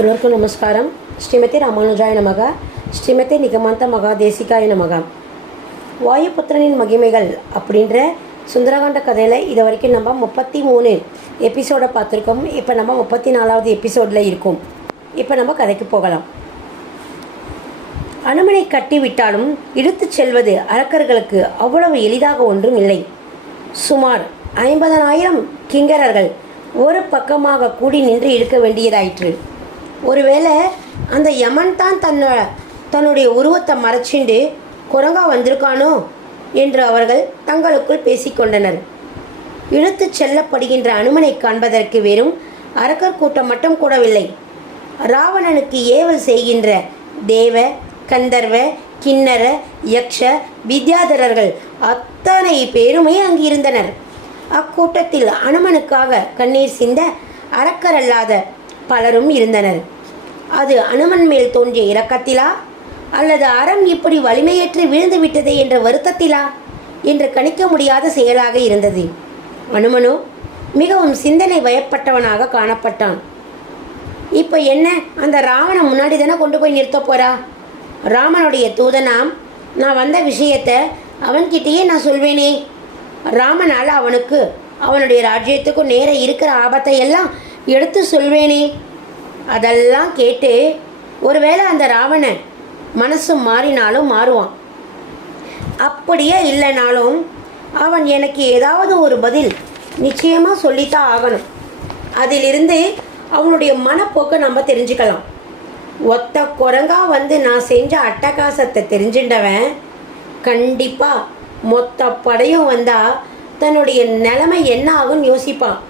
எல்லோருக்கும் நமஸ்காரம். ஸ்ரீமதி ராமானுஜாய நமக, ஸ்ரீமதி நிகமாந்த மகாதேசிகாய நமக. வாயுபுத்திரனின் மகிமைகள் அப்படின்ற சுந்தரகாண்ட கதையில் இது வரைக்கும் நம்ம 33 எபிசோடை பார்த்துருக்கோம். இப்போ நம்ம 34வது எபிசோடில் இருக்கோம். இப்போ நம்ம கதைக்கு போகலாம். அனுமனை கட்டிவிட்டாலும் இழுத்துச் செல்வது அரக்கர்களுக்கு அவ்வளவு எளிதாக ஒன்றும் இல்லை. சுமார் 50,000 கிங்கரர்கள் ஒரு பக்கமாக கூடி நின்று இழுக்க வேண்டியதாயிற்று. ஒருவேளை அந்த யமன் தான் தன்னுடைய உருவத்தை மறைச்சிண்டு குரங்கா வந்திருக்கானோ என்று அவர்கள் தங்களுக்குள் பேசிக்கொண்டனர். இழுத்துச் செல்லப்படுகின்ற அனுமனை காண்பதற்கு வெறும் அரக்கர் கூட்டம் மட்டும் கூடவில்லை. ராவணனுக்கு ஏவல் செய்கின்ற தேவ, கந்தர்வ, கிண்ணர, யக்ஷ, வித்யாதரர்கள் அத்தனை பேருமே அங்கிருந்தனர். அக்கூட்டத்தில் அனுமனுக்காக கண்ணீர் சிந்த அரக்கரல்லாத பலரும் இருந்தனர். அது அனுமன் மேல் தோன்றிய இரக்கத்திலா அல்லது அறம் இப்படி வலிமையற்று விழுந்து விட்டதே என்ற வருத்தத்திலா என்று கணிக்க முடியாத செயலாக இருந்தது. அனுமனோ மிகவும் சிந்தனை வயப்பட்டவனாக காணப்பட்டான். இப்போ என்ன, அந்த ராவணை முன்னாடி தானே கொண்டு போய் நிறுத்த போறா? ராமனுடைய தூதனாம் நான் வந்த விஷயத்தை அவன்கிட்டயே நான் சொல்வேனே. ராமனால் அவனுக்கு அவனுடைய ராஜ்யத்துக்கும் நேர இருக்கிற ஆபத்தை எல்லாம் எடுத்து சொல்வேனே. அதெல்லாம் கேட்டு ஒருவேளை அந்த ராவணன் மனசு மாறினாலும் மாறுவான். அப்படியே இல்லைனாலும் அவன் எனக்கு ஏதாவது ஒரு பதில் நிச்சயமாக சொல்லித்தான் ஆகணும். அதிலிருந்து அவனுடைய மனப்போக்கை நம்ம தெரிஞ்சுக்கலாம். ஒத்த குரங்கா வந்து நான் செஞ்ச அட்டகாசத்தை தெரிஞ்சின்றவன் கண்டிப்பாக மொத்த படையும் வந்தால் தன்னுடைய நிலைமை என்ன ஆகும்னு யோசிப்பான்.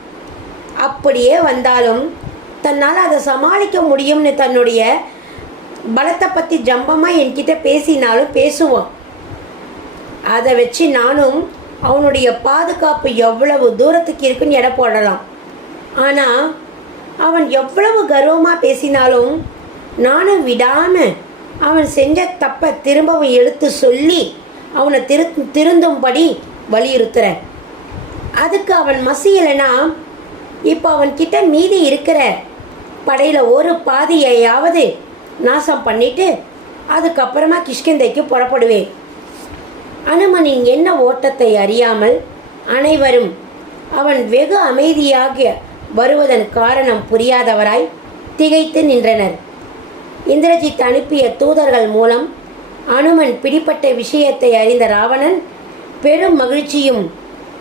அப்படியே வந்தாலும் தன்னால் அதை சமாளிக்க முடியும்னு தன்னுடைய பலத்தை பற்றி ஜம்பமாக என்கிட்ட பேசினாலும் பேசுவான். அதை வச்சு நானும் அவனுடைய பாதுகாப்பு எவ்வளவு தூரத்துக்கு இருக்குன்னு எடை போடலாம். ஆனால் அவன் எவ்வளவு கர்வமாக பேசினாலும் நானும் விடாமல் அவன் செஞ்ச தப்பை திரும்பவும் எடுத்து சொல்லி அவனை திருந்தும்படி வலியுறுத்துகிறேன். அதுக்கு அவன் மசியலைன்னா இப்போ அவன்கிட்ட மீதி இருக்கிற படையில் ஒரு பாதியையாவது நாசம் பண்ணிட்டு அதுக்கப்புறமா கிஷ்கிந்தைக்கு புறப்படுவேன். அனுமனின் என்ன ஓட்டத்தை அறியாமல் அனைவரும் அவன் வெகு அமைதியாக வருவதன் காரணம் புரியாதவராய் திகைத்து நின்றனர். இந்திரஜித் அனுப்பிய தூதர்கள் மூலம் அனுமன் பிடிப்பட்ட விஷயத்தை அறிந்த ராவணன் பெரும் மகிழ்ச்சியும்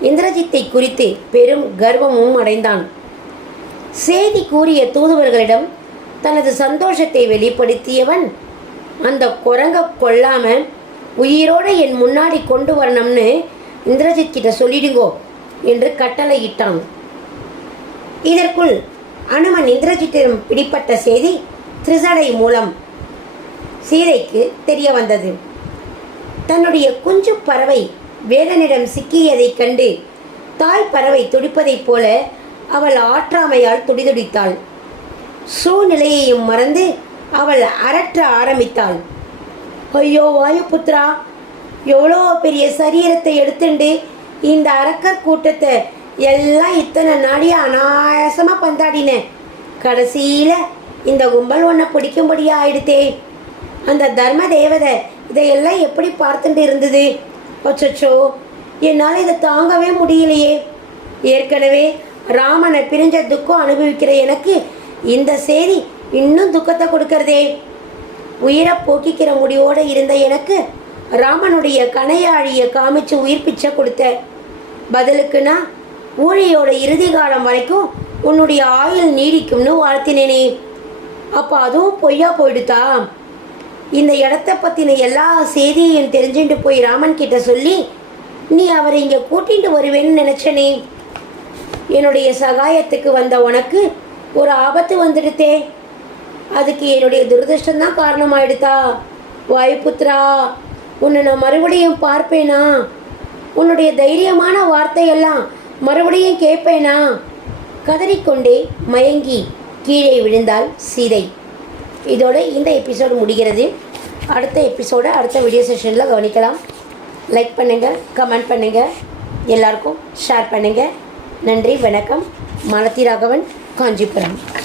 இந்திரஜித்தை குறித்து பெரும் கர்வமும் அடைந்தான். செய்தி கூறிய தூதுவர்களிடம் தனது சந்தோஷத்தை வெளிப்படுத்தியவன், அந்த குரங்க கொல்லாம உயிரோடு என் முன்னாடி கொண்டு வரணும்னு இந்திரஜித் கிட்ட சொல்லிடுங்கோ என்று கட்டளையிட்டான். இதற்குள் அனுமன் இந்திரஜித்திடம் பிடிப்பட்ட செய்தி திரிசடை மூலம் சீதைக்கு தெரிய வந்தது. தன்னுடைய குஞ்சு பறவை வேடனிடம் சிக்கியதைக் கண்டு தாய் பறவை துடிப்பதைப் போல அவள் ஆற்றாமையால் துடிதுடித்தாள். சூழ்நிலையையும் மறந்து அவள் அரற்ற ஆரம்பித்தாள். ஐயோ வாயுபுத்ரா, எவ்வளோ பெரிய சரீரத்தை எடுத்துண்டு இந்த அரக்கர் கூட்டத்தை எல்லாம் இத்தனை நாடியா அனாயாசமாக பந்தாடினேன். கடைசியில் இந்த கும்பல் ஒன்றை பிடிக்கும்படியாக ஆயிடுத்தே. அந்த தர்ம தேவதை இதையெல்லாம் எப்படி பார்த்துட்டு இருந்தது? அச்சோ, என்னால் இதை தாங்கவே முடியலையே. ஏற்கனவே ராமனை பிரிஞ்ச துக்கம் அனுபவிக்கிற எனக்கு இந்த செய்தி இன்னும் துக்கத்தை கொடுக்கறதே. உயிரை போக்கிக்கிற முடிவோடு இருந்த எனக்கு ராமனுடைய கணையாழியை காமிச்சு உயிர் பிச்சை கொடுத்த பதிலுக்குன்னா ஊழியோட இறுதி காலம் வரைக்கும் உன்னுடைய ஆயுள் நீடிக்கும்னு வாழ்த்தினேனே. அப்போ அதுவும் பொய்யா போயிடுதா? இந்த இடத்த பற்றின எல்லா செய்தியையும் தெரிஞ்சுட்டு போய் ராமன் கிட்ட சொல்லி நீ அவரை இங்கே கூட்டிகிட்டு வருவேன்னு நினச்சனே. என்னுடைய சகாயத்துக்கு வந்த உனக்கு ஒரு ஆபத்து வந்துடுத்தே. அதுக்கு என்னுடைய துரதிருஷ்டம்தான் காரணமாயிடுதா? வாயுபுத்ரா, உன்னை நான் மறுபடியும் பார்ப்பேனா? உன்னுடைய தைரியமான வார்த்தையெல்லாம் மறுபடியும் கேட்பேனா? கதறிக்கொண்டே மயங்கி கீழே விழுந்தாள் சீதை. இதோட இந்த எபிசோடு முடிகிறது. அடுத்த எபிசோடை அடுத்த வீடியோ செஷனில் கவனிக்கலாம். லைக் பண்ணுங்கள், கமெண்ட் பண்ணுங்கள், எல்லாருக்கும் ஷேர் பண்ணுங்கள். நன்றி, வணக்கம். மாலதி ராகவன், காஞ்சிபுரம்.